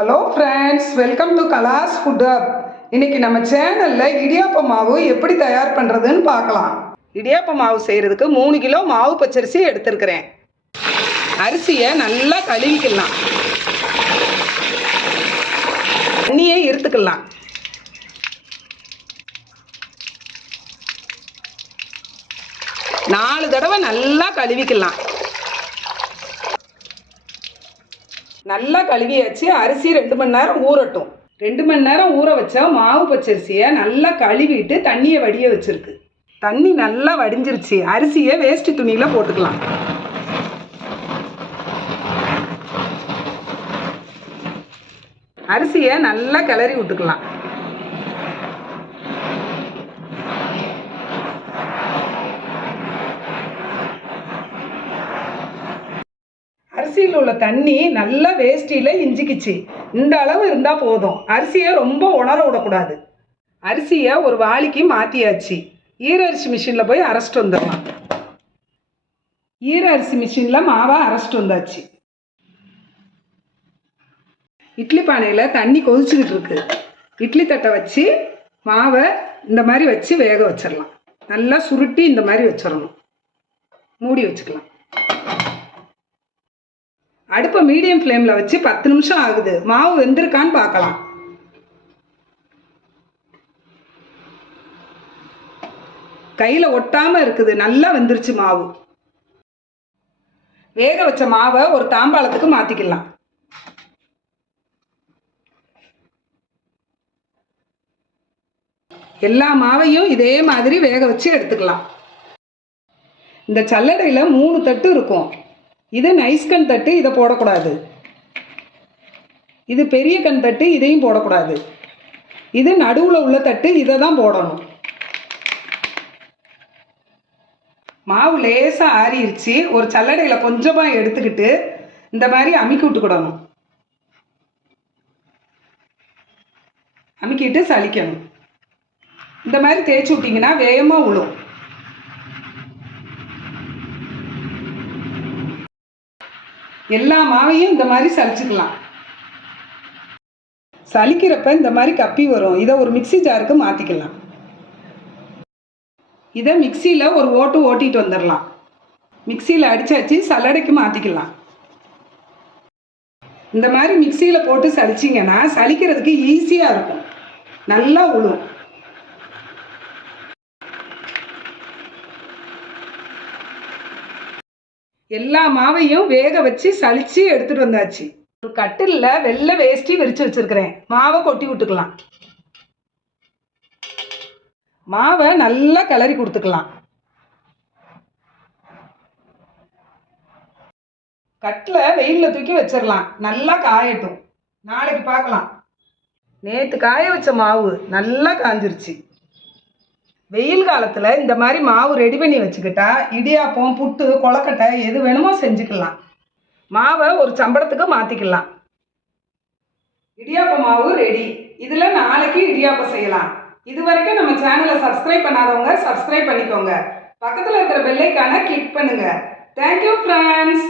Hello friends welcome to Kalas food up இன்னைக்கு நம்ம சேனலில் இடியாப்ப மாவு எப்படி தயார் பண்ணுறதுன்னு பார்க்கலாம். இடியாப்ப மாவு செய்கிறதுக்கு மூணு கிலோ மாவு பச்சரிசி எடுத்துருக்கிறேன். அரிசியை நல்லா கழுவிக்கலாம். தண்ணியை இருத்துக்கலாம். நாலு தடவை நல்லா கழுவிக்கலாம். நல்லா கழுவியாச்சு அரிசி ரெண்டு மணி நேரம் ஊறட்டும். ரெண்டு மணி நேரம் ஊற வச்சா மாவு பச்சரிசியை நல்லா கழுவிட்டு தண்ணியை வடிய வச்சிருக்கு. தண்ணி நல்லா வடிஞ்சிருச்சு. அரிசியை வேஷ்டி துணியில் போட்டுக்கலாம். அரிசியை நல்லா கிளறி விட்டுக்கலாம். அரிசியில் உள்ள தண்ணி நல்லா வேஷ்டியில் இஞ்சிக்கிச்சு. இந்த அளவு இருந்தால் போதும். அரிசியை ரொம்ப உணர விடக்கூடாது. அரிசியை ஒரு வாளிக்கு மாற்றியாச்சு ஈர அரிசி மிஷினில் போய் அரைச்சிட்டு வந்துடலாம். ஈர அரிசி மிஷினில் மாவை அரைச்சிட்டு வந்தாச்சு. இட்லி பானையில் தண்ணி கொதிச்சுக்கிட்டு இருக்கு. இட்லி தட்டை வச்சு மாவை இந்த மாதிரி வச்சு வேக வச்சிடலாம். நல்லா சுருட்டி இந்த மாதிரி வச்சிடணும். மூடி வச்சுக்கலாம். அடுப்பை மீடியம் ஃப்ளேமில் வச்சு பத்து நிமிஷம் ஆகுது. மாவு வெந்திருக்கான்னு பார்க்கலாம். கையில் ஒட்டாமல் இருக்குது. நல்லா வெந்துருச்சு மாவு. வேக வச்ச மாவை ஒரு தாம்பாளத்துக்கு மாற்றிக்கலாம் எல்லா மாவையும் இதே மாதிரி வேக வச்சு எடுத்துக்கலாம். இந்த சல்லடையில் மூணு தட்டு இருக்கும். இது நைஸ் கண் தட்டு இதை போடக்கூடாது. இது பெரிய கண் தட்டு இதையும் போடக்கூடாது. இது நடுவில் உள்ள தட்டு இதை தான் போடணும். மாவு லேசாக ஆறிடுச்சு ஒரு சல்லடையில் கொஞ்சமாக எடுத்துக்கிட்டு இந்த மாதிரி அமுக்கி விட்டுக்கிடணும். அமுக்கிட்டு சலிக்கணும் இந்த மாதிரி தேய்ச்சி விட்டிங்கன்னா வேகமாக விழும் எல்லா மாவையும் இந்த மாதிரி சலிச்சுக்கலாம் சலிக்கிறப்ப இந்த மாதிரி கப்பி வரும். இதை ஒரு மிக்ஸி ஜாருக்கு மாற்றிக்கலாம் இதை மிக்சியில் ஒரு ஓட்டு ஓட்டிட்டு வந்துடலாம். மிக்சியில் அடிச்சாச்சு சல்லடைக்கு மாற்றிக்கலாம் இந்த மாதிரி மிக்சியில் போட்டு சலிச்சிங்கன்னா சலிக்கிறதுக்கு ஈஸியாக இருக்கும். நல்லா உழும். எல்லா மாவையும் வேக வச்சு சளிச்சு எடுத்துட்டு வந்தாச்சு. ஒரு கட்டில்ல வெள்ளை வேஷ்டி விரிச்சு வச்சிருக்கிறேன். மாவை கொட்டி விட்டுக்கலாம். மாவை நல்லா கிளறி கொடுத்துக்கலாம். கட்டில் வெயிலில் தூக்கி வச்சிடலாம் நல்லா காயட்டும். நாளைக்கு பார்க்கலாம். நேற்று காய வச்ச மாவு நல்லா காஞ்சிருச்சு. வெயில் காலத்தில் இந்த மாதிரி மாவு ரெடி பண்ணி வச்சுக்கிட்டா இடியாப்பம் புட்டு கொழக்கட்டை எது வேணுமோ செஞ்சுக்கலாம். மாவை ஒரு சம்பளத்துக்கு மாற்றிக்கலாம் இடியாப்ப மாவு ரெடி இதில் நாளைக்கு இடியாப்பம் செய்யலாம். இது வரைக்கும் நம்ம சேனலை சப்ஸ்கிரைப் பண்ணாதவங்க சப்ஸ்கிரைப் பண்ணிக்கோங்க. பக்கத்தில் இருக்கிற பெல்லைக்கான கிளிக் பண்ணுங்கள் தேங்க்யூ ஃப்ரெண்ட்ஸ்